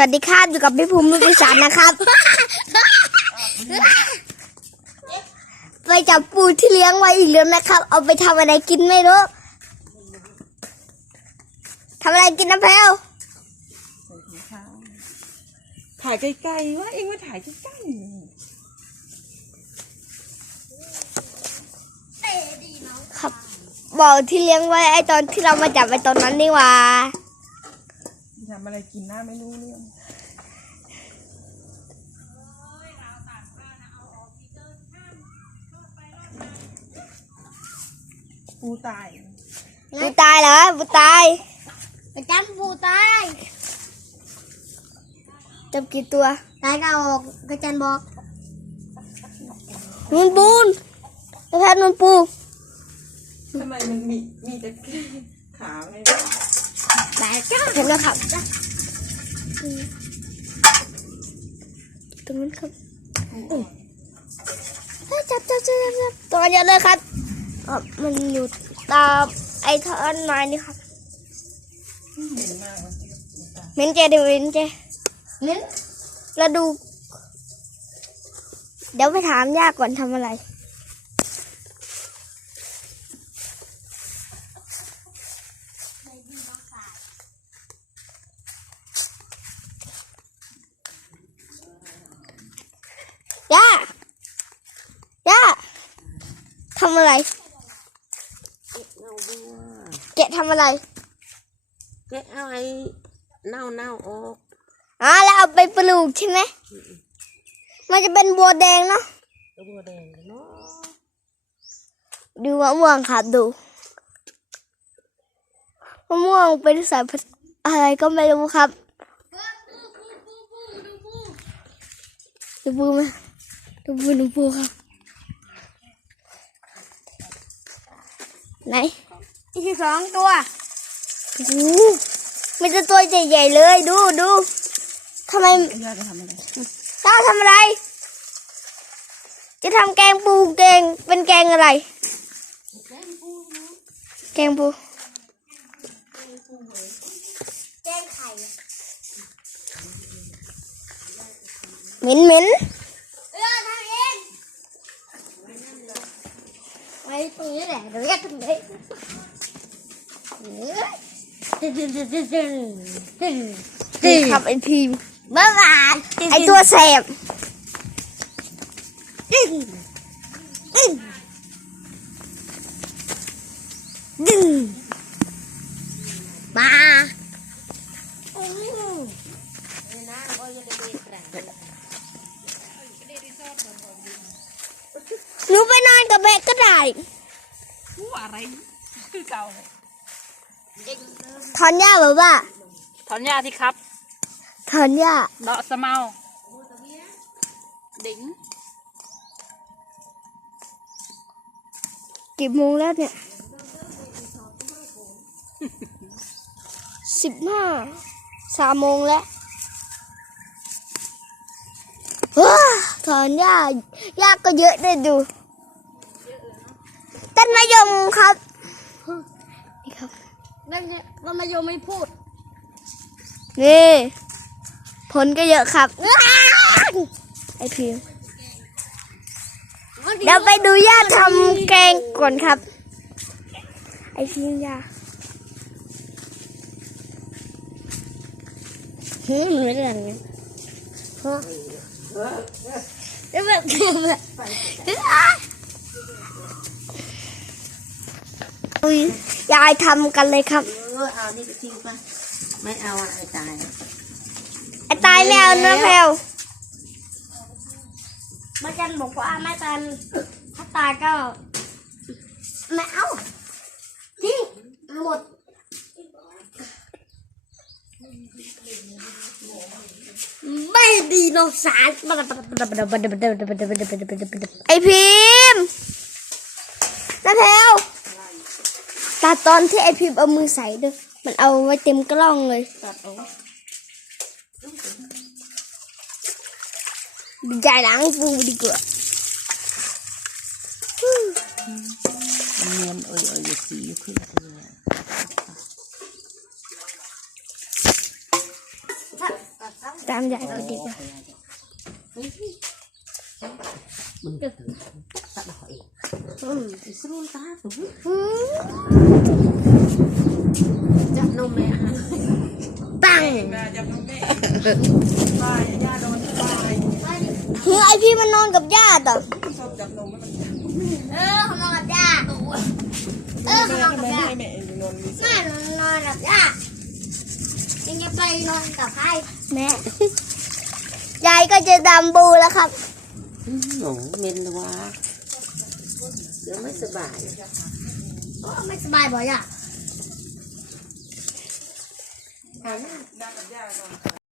วัสดีครับอยู่กับพี่ภูมิลูกอีสานนะครับ ไปจับปูที่เลี้ยงไว้อีกแล้วนะครับ เอาไปทำอะไรกินไม่รู้ทำอะไรกินนะแพลวถ่ายไกลๆว่าเองมาถ่ายใกล้ครับบอกที่เลี้ยงไว้ไอตอนที่เรามาจับไปตอนนั้นนี่ว่า ทำอะไรกินหน้าไม่รู้เรื่องปูตายปูตายเหรอปูตายประจำปูตายจับกี่ตัวตายก็เอาออกกระจันบอกนูนปูนแล้วแพทย์นูนปูทำไมมันมีมีแต่ขาไม่ตายจ้าเห็นไหมครับตรงนั้นครับเฮ้ยจับจับจับจับจับตัวเยอะเลยครับอะมันอยู่ตามไอ้ท่อนไม้นี่ครับเห็นมากเลยปูตายเม้นเจเดี๋ยวเม้นเจเน้นแล้วดู เดี๋ยวไปถามย่าก่อนทำอะไร ย่า ย่า ทำอะไรเกะทำอะไรแกะเอาไอ้เน่าเน่าๆออกอ่าแล้วเอาไปปลูกใช่ไหมมันจะเป็นบัวแดงเนาะตัวบัวแดงเนาะดูมะม่วงครับดูมะม่วงเป็นสายพันธุ์อะไรก็ไม่รู้ครับดูปูไหมดูปูดูปูครับ ไหนอีกสองตัวโอ้โหมันจะตัวใหญ่ๆเลย ดูดูทำไมย่าจะทำอะไรต้าทำอะไร จะทำแกงปูแกงเป็นแกงอะไร แกงปูแจ้งไข่เหม็นเหม็น เออทำเองไว้ ตรงนี้แหละเดี๋ยวจะทำเองเฮ้ยดึงดึงดึงดึงดึงดึงนี่ครับไอพีมบ๊ายบายไอตัวแสบดึงดึง ดึง มา หนูไปนอนกับแบกก็ได้ปูอะไรคือเก่าเลยทอนย่าบอกว่าถอนหญ้าที่ครับทอนย่าเดาะสะเมาดิ้งกี่โมงแล้วเนี่ยสิบห้าสามโมงแล้วว้าถอนหญ้าหญ้าก็เยอะด้วยดู ต้นมะยมครับนี่ครับนั่นไงเรามายมไม่พูดนี่ผลก็เยอะครับอ้าวไอพิมเดี๋ยวไปดูย่าทำแกงก่อนครับ ไอพิมย่าหืมเหมือนอะไรเงี้ยฮะแล้วแบบแบบ อุ้ ยยายทำกันเลยครับ เออเอานี่ก็ทิ้งไปไม่เอาอะไอ้ตายไอตายไม่เอาเนื้อแพลวมาจันบอกว่าไม่ตันถ้าตายก็ไม่เอาทิ้งเอาหมดไม่ดีโนสารไอพิมพ์น้าแพลว ตาตอนที่ไอพิมพ์เอามือใส่ด้วยมันเอาไว้เต็มกล้องเลยตัดออกยายล้างปูดีกว่าเนียนเอ้ยเอ้ยอย่าสีขึ้นเลยตัดทั้งตามยายก็ดีกว่า จับนมเลยค่ะปังมาจับน้องแม่บายย่านอนบายเฮ้ยไอพี่มันนอนกับย่าต่อชอบจับนมแล้วมันเออเขานอนกับย่าเออเขานอนกับแม่ย่าให้แม่อยู่นอนดีแม่นอนกับย่ายังจะไปนอนกับใครแม่ยายก็จะดำบูแล้วครับหนูเมนเลยว่า เดี๋ยวไม่สบายโอ้ไม่สบายบ่อย่านั่งกับย่านอน